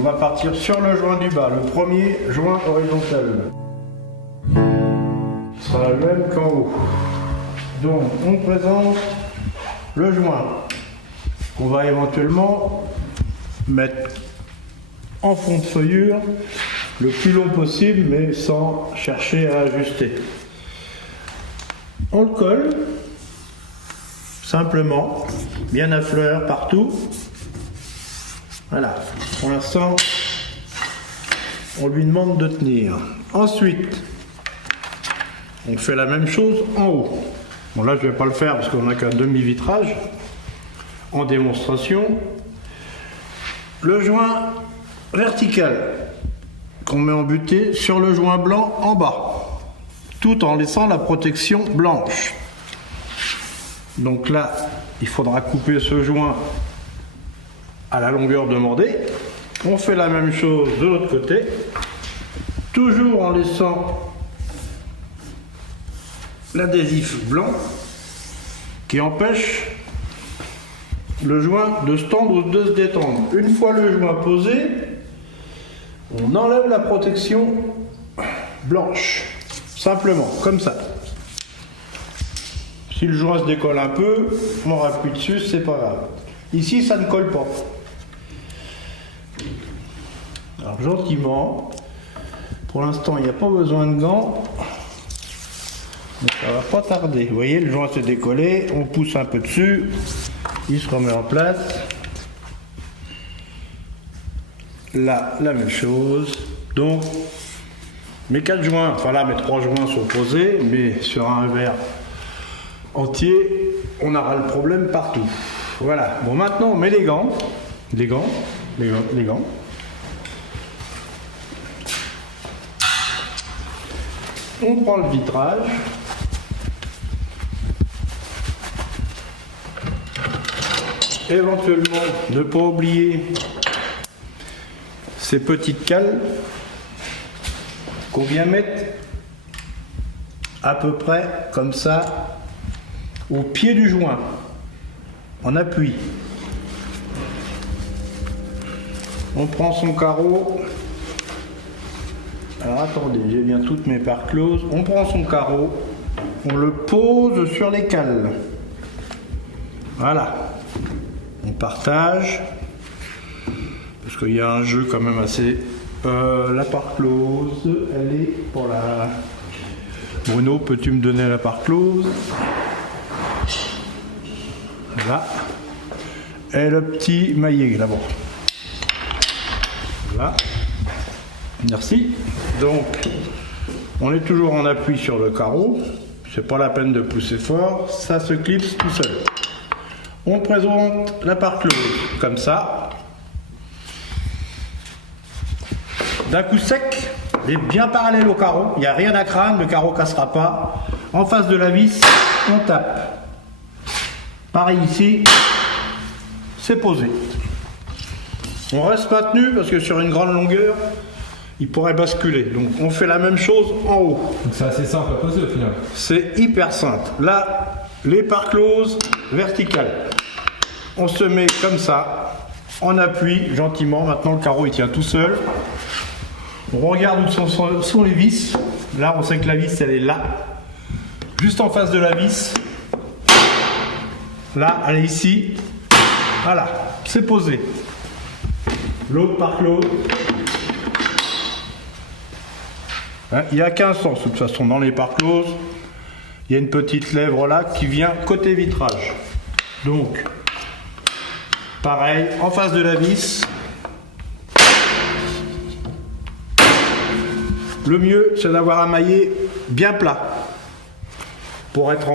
On va partir sur le joint du bas, le premier joint horizontal. Ce sera le même qu'en haut. Donc on présente le joint qu'on va éventuellement mettre en fond de feuillure le plus long possible, mais sans chercher à ajuster. On le colle simplement, bien à fleur partout. Voilà, pour l'instant, on lui demande de tenir. Ensuite, on fait la même chose en haut. Bon, là, je ne vais pas le faire parce qu'on n'a qu'un demi-vitrage. En démonstration, le joint vertical qu'on met en butée sur le joint blanc en bas, tout en laissant la protection blanche. Donc là, il faudra couper ce joint à la longueur demandée. On fait la même chose de l'autre côté, toujours en laissant l'adhésif blanc qui empêche le joint de se tendre ou de se détendre. Une fois le joint posé, on enlève la protection blanche, simplement, comme ça. Si le joint se décolle un peu, on rappuie dessus, c'est pas grave. Ici, ça ne colle pas. Alors gentiment, pour l'instant, il n'y a pas besoin de gants, mais ça va pas tarder. Vous voyez, le joint s'est décollé, on pousse un peu dessus, il se remet en place. Là, la même chose. Donc, mes 4 joints, enfin là, mes 3 joints sont posés, mais sur un verre entier, on aura le problème partout. Voilà. Bon, maintenant, on met les gants. Les gants. On prend le vitrage. Éventuellement, ne pas oublier ces petites cales qu'on vient mettre à peu près comme ça au pied du joint, en appui. On prend son carreau. Alors attendez, j'ai bien toutes mes parts closes. On prend son carreau, on le pose sur les cales. Voilà. On partage. Parce qu'il y a un jeu quand même assez... la part close, elle est pour la... Bruno, peux-tu me donner la part close? Là. Et le petit maillet là-bas. Voilà. Merci. Donc, on est toujours en appui sur le carreau. C'est pas la peine de pousser fort. Ça se clipse tout seul. On présente la part close comme ça. D'un coup sec, et bien parallèle au carreau. Il n'y a rien à craindre, le carreau ne cassera pas. En face de la vis, on tape. Pareil ici, c'est posé. On reste maintenu parce que sur une grande longueur, il pourrait basculer. Donc on fait la même chose en haut. Donc c'est assez simple à poser au final. C'est hyper simple. Là, les parts closes verticales. On se met comme ça, en appui, gentiment. Maintenant le carreau il tient tout seul. On regarde où sont les vis. Là, on sait que la vis, elle est là. Juste en face de la vis. Là, elle est ici. Voilà, c'est posé. L'autre par l'autre. Il n'y a qu'un sens, de toute façon, dans les parts closes. Il y a une petite lèvre là qui vient côté vitrage. Donc, pareil, en face de la vis. Le mieux, c'est d'avoir un maillet bien plat pour être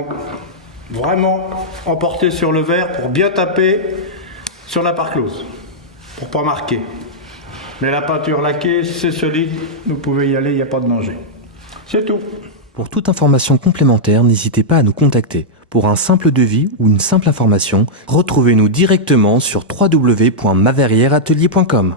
vraiment emporté sur le verre, pour bien taper sur la part close, pour pas marquer. Mais la peinture laquée, c'est solide, vous pouvez y aller, il n'y a pas de danger. C'est tout. Pour toute information complémentaire, n'hésitez pas à nous contacter. Pour un simple devis ou une simple information, retrouvez-nous directement sur www.maverrieratelier.com.